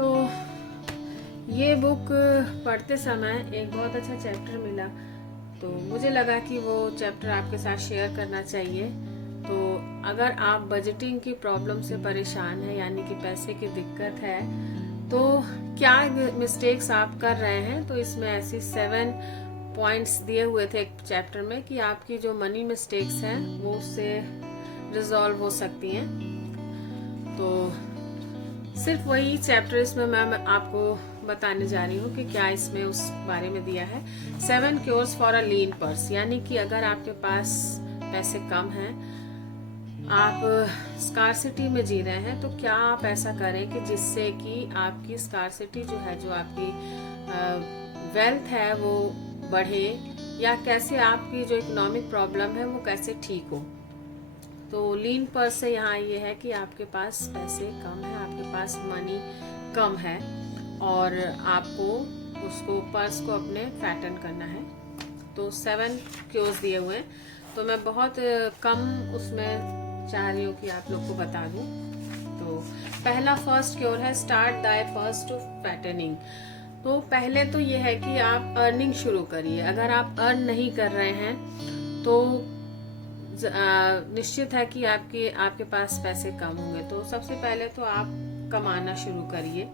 तो ये बुक पढ़ते समय एक बहुत अच्छा चैप्टर मिला, तो मुझे लगा कि वो चैप्टर आपके साथ शेयर करना चाहिए। तो अगर आप बजटिंग की प्रॉब्लम से परेशान हैं, यानी कि पैसे की दिक्कत है, तो क्या मिस्टेक्स आप कर रहे हैं, तो इसमें ऐसी 7 पॉइंट्स दिए हुए थे एक चैप्टर में कि आपकी जो मनी मिस्टेक्स हैं वो उससे रिजॉल्व हो सकती हैं। तो सिर्फ वही चैप्टर इसमें मैं आपको बताने जा रही हूँ कि क्या इसमें उस बारे में दिया है। 7 cures for a lean purse, यानी कि अगर आपके पास पैसे कम हैं, आप स्कार्सिटी में जी रहे हैं, तो क्या आप ऐसा करें कि जिससे कि आपकी स्कार्सिटी जो है, जो आपकी वेल्थ है वो बढ़े, या कैसे आपकी जो इकोनॉमिक प्रॉब्लम है वो कैसे ठीक हो। तो लीन पर्स से यहाँ ये है कि आपके पास पैसे कम है, आपके पास मनी कम है और आपको उसको पर्स को अपने फैटन करना है। तो 7 क्योर्स दिए हुए हैं, तो मैं बहुत कम उसमें चाह रही हूँ कि आप लोग को बता दूँ। तो पहला फर्स्ट क्योर है start thy purse to fattening. तो पहले तो ये है कि आप अर्निंग शुरू करिए। अगर आप अर्न नहीं कर रहे हैं तो निश्चित है कि आपके पास पैसे कम होंगे। तो सबसे पहले तो आप कमाना शुरू करिए।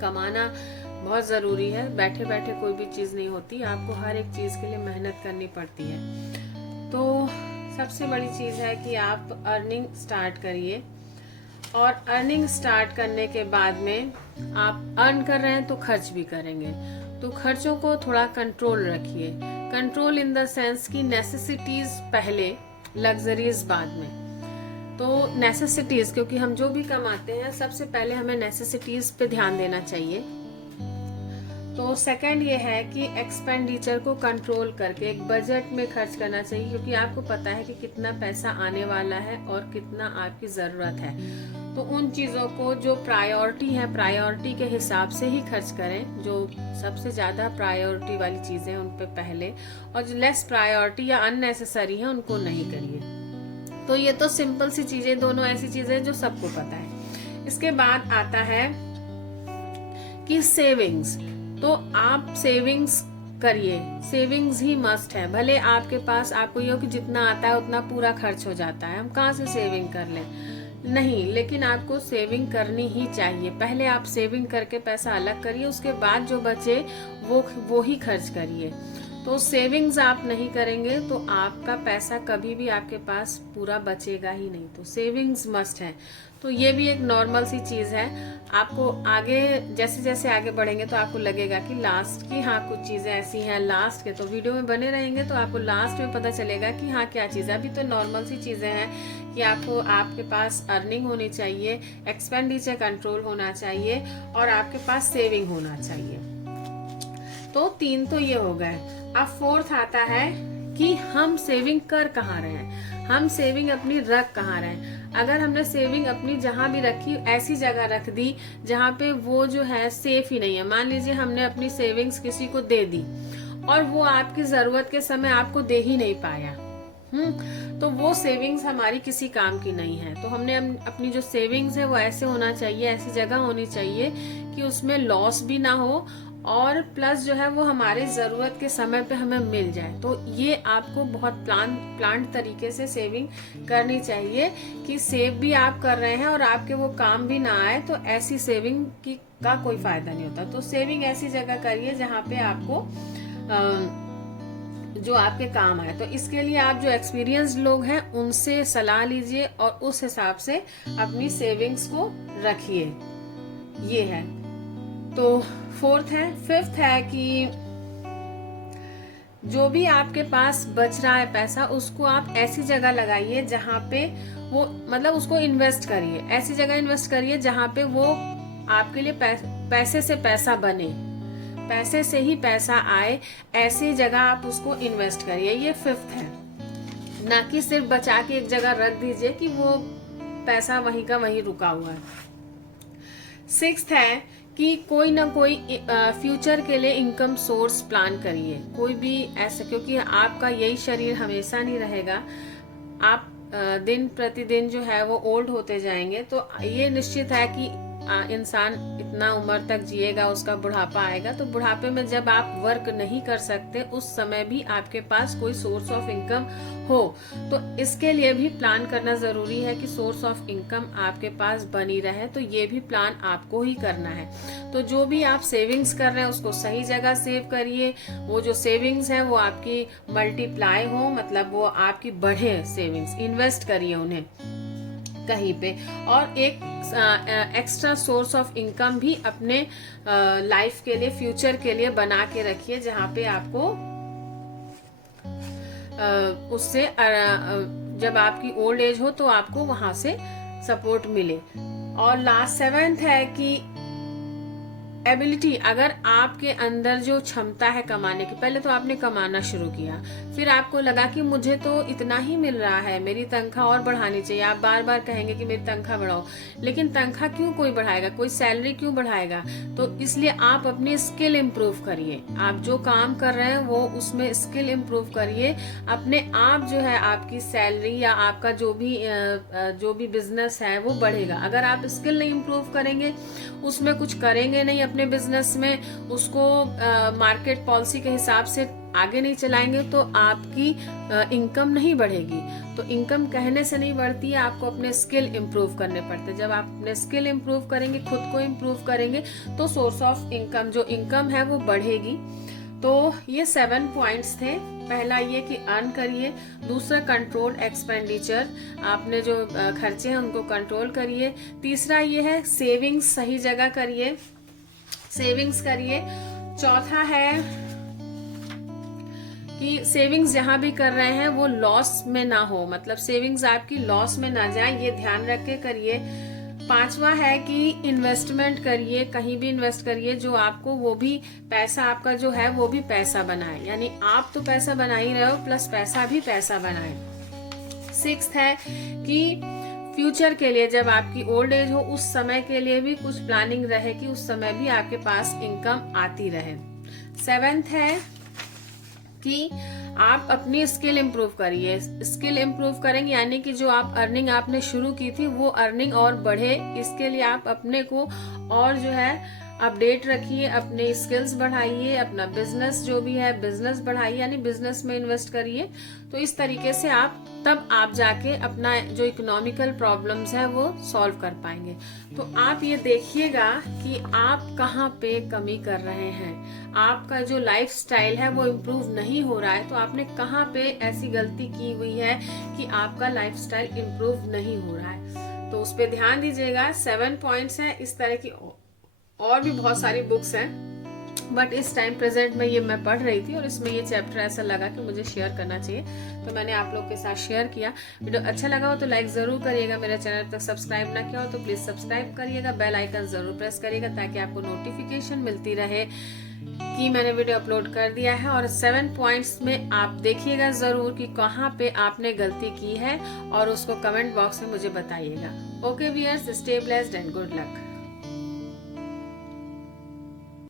कमाना बहुत ज़रूरी है, बैठे बैठे कोई भी चीज़ नहीं होती, आपको हर एक चीज़ के लिए मेहनत करनी पड़ती है। तो सबसे बड़ी चीज़ है कि आप अर्निंग स्टार्ट करिए, और अर्निंग स्टार्ट करने के बाद में आप अर्न कर रहे हैं तो खर्च भी करेंगे, तो खर्चों को थोड़ा कंट्रोल रखिए। कंट्रोल इन द सेंस कि नेसेसिटीज पहले, लग्जरीज बाद में। तो नेसेसिटीज, क्योंकि हम जो भी कमाते हैं सबसे पहले हमें नेसेसिटीज पे ध्यान देना चाहिए। तो सेकंड ये है कि एक्सपेंडिचर को कंट्रोल करके एक बजट में खर्च करना चाहिए, क्योंकि आपको पता है कि कितना पैसा आने वाला है और कितना आपकी ज़रूरत है। तो उन चीज़ों को जो प्रायोरिटी है, प्रायोरिटी के हिसाब से ही खर्च करें। जो सबसे ज़्यादा प्रायोरिटी वाली चीज़ें हैं उन पे पहले, और जो लेस प्रायोरिटी या अननेसेसरी है उनको नहीं करिए। तो ये तो सिंपल सी चीज़ें, दोनों ऐसी चीज़ें जो सबको पता है। इसके बाद आता है कि सेविंग्स। तो आप सेविंग्स करिए, सेविंग्स ही मस्ट है। भले आपके पास, आपको ये हो कि जितना आता है उतना पूरा खर्च हो जाता है, हम कहाँ से सेविंग कर लें, नहीं, लेकिन आपको सेविंग करनी ही चाहिए। पहले आप सेविंग करके पैसा अलग करिए, उसके बाद जो बचे वो ही खर्च करिए। तो सेविंग्स आप नहीं करेंगे तो आपका पैसा कभी भी आपके पास पूरा बचेगा ही नहीं। तो सेविंग्स मस्ट है। तो ये भी एक नॉर्मल सी चीज़ है। आपको आगे जैसे जैसे आगे बढ़ेंगे तो आपको लगेगा कि लास्ट की, हाँ, कुछ चीज़ें ऐसी हैं लास्ट के, तो वीडियो में बने रहेंगे तो आपको लास्ट में पता चलेगा कि हाँ क्या चीज़ है। अभी तो नॉर्मल सी चीज़ें हैं कि आपको, आपके पास अर्निंग होनी चाहिए, एक्सपेंडिचर कंट्रोल होना चाहिए और आपके पास सेविंग होना चाहिए। तो 3 तो ये हो गए। अब 4th आता है कि हम सेविंग कर कहाँ रहे हैं, हम सेविंग अपनी रख कहाँ रहे हैं। अगर हमने सेविंग अपनी जहाँ भी रखी, ऐसी जगह रख दी जहाँ पे वो जो है सेफ ही नहीं है। मान लीजिए हमने अपनी सेविंग्स किसी को दे दी और वो आपकी जरूरत के समय आपको दे ही नहीं पाया, तो वो सेविंग्स हमारी किसी काम की नहीं है। तो हमने अपनी जो सेविंग्स है वो ऐसे होना चाहिए, ऐसी जगह होनी चाहिए कि उसमें लॉस भी ना हो और प्लस जो है वो हमारे ज़रूरत के समय पे हमें मिल जाए। तो ये आपको बहुत प्लान्ड तरीके से सेविंग करनी चाहिए कि सेव भी आप कर रहे हैं और आपके वो काम भी ना आए, तो ऐसी सेविंग का कोई फायदा नहीं होता। तो सेविंग ऐसी जगह करिए जहाँ पे आपको जो आपके काम आए। तो इसके लिए आप जो एक्सपीरियंस्ड लोग हैं उनसे सलाह लीजिए और उस हिसाब से अपनी सेविंग्स को रखिए। ये है। तो 4th है। 5th है कि जो भी आपके पास बच रहा है पैसा, उसको आप ऐसी जगह लगाइए जहाँ पे वो, मतलब उसको इन्वेस्ट करिए, ऐसी जगह इन्वेस्ट करिए जहाँ पे वो आपके लिए पैसे से पैसा बने, पैसे से ही पैसा आए, ऐसी जगह आप उसको इन्वेस्ट करिए। ये 5th है। ना कि सिर्फ बचा के एक जगह रख दीजिए कि वो पैसा वहीं का वहीं रुका हुआ है। 6th है कि कोई ना कोई फ्यूचर के लिए इनकम सोर्स प्लान करिए। कोई भी ऐसा, क्योंकि आपका यही शरीर हमेशा नहीं रहेगा, आप दिन प्रतिदिन जो है वो ओल्ड होते जाएंगे। तो ये निश्चित है कि इंसान इतना उम्र तक जिएगा, उसका बुढ़ापा आएगा, तो बुढ़ापे में जब आप वर्क नहीं कर सकते उस समय भी आपके पास कोई सोर्स ऑफ इनकम हो, तो इसके लिए भी प्लान करना जरूरी है कि सोर्स ऑफ इनकम आपके पास बनी रहे। तो ये भी प्लान आपको ही करना है। तो जो भी आप सेविंग्स कर रहे हैं उसको सही जगह सेव करिए। वो जो सेविंग्स है वो आपकी मल्टीप्लाई हो, मतलब वो आपकी बढ़े सेविंग्स, इन्वेस्ट करिए उन्हें कहीं पे। और एक एक्स्ट्रा सोर्स ऑफ इनकम भी अपने लाइफ के लिए, फ्यूचर के लिए बना के रखिए, जहाँ पे आपको उससे जब आपकी ओल्ड एज हो तो आपको वहां से सपोर्ट मिले। और लास्ट 7th है कि एबिलिटी, अगर आपके अंदर जो क्षमता है कमाने की, पहले तो आपने कमाना शुरू किया, फिर आपको लगा कि मुझे तो इतना ही मिल रहा है, मेरी तनख्वाह और बढ़ानी चाहिए। आप बार बार कहेंगे कि मेरी तनख्वाह बढ़ाओ, लेकिन तनख्वाह क्यों कोई बढ़ाएगा, कोई सैलरी क्यों बढ़ाएगा? तो इसलिए आप अपनी स्किल इम्प्रूव करिए। आप जो काम कर रहे हैं वो उसमें स्किल इम्प्रूव करिए। अपने आप जो है आपकी सैलरी या आपका जो भी बिजनेस है वो बढ़ेगा। अगर आप स्किल नहीं इम्प्रूव करेंगे, उसमें कुछ करेंगे नहीं अपने बिजनेस में, उसको मार्केट पॉलिसी के हिसाब से आगे नहीं चलाएंगे, तो आपकी इनकम नहीं बढ़ेगी। तो इनकम कहने से नहीं बढ़ती है, आपको अपने स्किल इम्प्रूव करने पड़ते हैं। जब आप अपने स्किल इम्प्रूव करेंगे, खुद को इम्प्रूव करेंगे, तो सोर्स ऑफ इनकम, जो इनकम है वो बढ़ेगी। तो ये 7 पॉइंट्स थे। पहला ये कि अर्न करिए, दूसरा कंट्रोल एक्सपेंडिचर, आपने जो खर्चे हैं उनको कंट्रोल करिए। तीसरा ये है सेविंग्स सही जगह करिए, सेविंग्स करिए। चौथा है कि सेविंग्स जहां भी कर रहे हैं वो लॉस में ना हो, मतलब सेविंग्स आपकी लॉस में ना जाए, ये ध्यान रख के करिए। 5वां है कि इन्वेस्टमेंट करिए, कहीं भी इन्वेस्ट करिए जो आपको, वो भी पैसा आपका जो है वो भी पैसा बनाए, यानी आप तो पैसा बना ही रहे हो प्लस पैसा भी पैसा बनाए। 6th है कि फ्यूचर के लिए, जब आपकी ओल्ड एज हो उस समय के लिए भी कुछ प्लानिंग रहे कि उस समय भी आपके पास इनकम आती रहे। 7th है कि आप अपनी स्किल इम्प्रूव करिए। स्किल इम्प्रूव करेंगे यानी कि जो आप अर्निंग आपने शुरू की थी वो अर्निंग और बढ़े, इसके लिए आप अपने को और जो है अपडेट रखिए, अपने स्किल्स बढ़ाइए, अपना बिजनेस जो भी है बिजनेस बढ़ाइए, यानी बिजनेस में इन्वेस्ट करिए। तो इस तरीके से तब आप जाके अपना जो इकोनॉमिकल प्रॉब्लम्स है वो सॉल्व कर पाएंगे। तो आप ये देखिएगा कि आप कहाँ पे कमी कर रहे हैं, आपका जो लाइफ स्टाइल है वो इम्प्रूव नहीं हो रहा है, तो आपने कहाँ पे ऐसी गलती की हुई है कि आपका लाइफ स्टाइल इम्प्रूव नहीं हो रहा है। तो उस पर ध्यान दीजिएगा। 7 पॉइंट्स हैं। इस तरह की और भी बहुत सारी बुक्स हैं, बट इस टाइम प्रेजेंट में ये मैं पढ़ रही थी और इसमें ये चैप्टर ऐसा लगा कि मुझे शेयर करना चाहिए, तो मैंने आप लोग के साथ शेयर किया। वीडियो अच्छा लगा हो तो लाइक जरूर करिएगा, मेरे चैनल तक सब्सक्राइब ना किया हो तो प्लीज सब्सक्राइब करिएगा, बेल आइकन जरूर प्रेस करिएगा ताकि आपको नोटिफिकेशन मिलती रहे कि मैंने वीडियो अपलोड कर दिया है। और 7 पॉइंट्स में आप देखिएगा जरूर कि कहाँ पे आपने गलती की है और उसको कमेंट बॉक्स में मुझे बताइएगा। Okay viewers, stay blessed and good luck.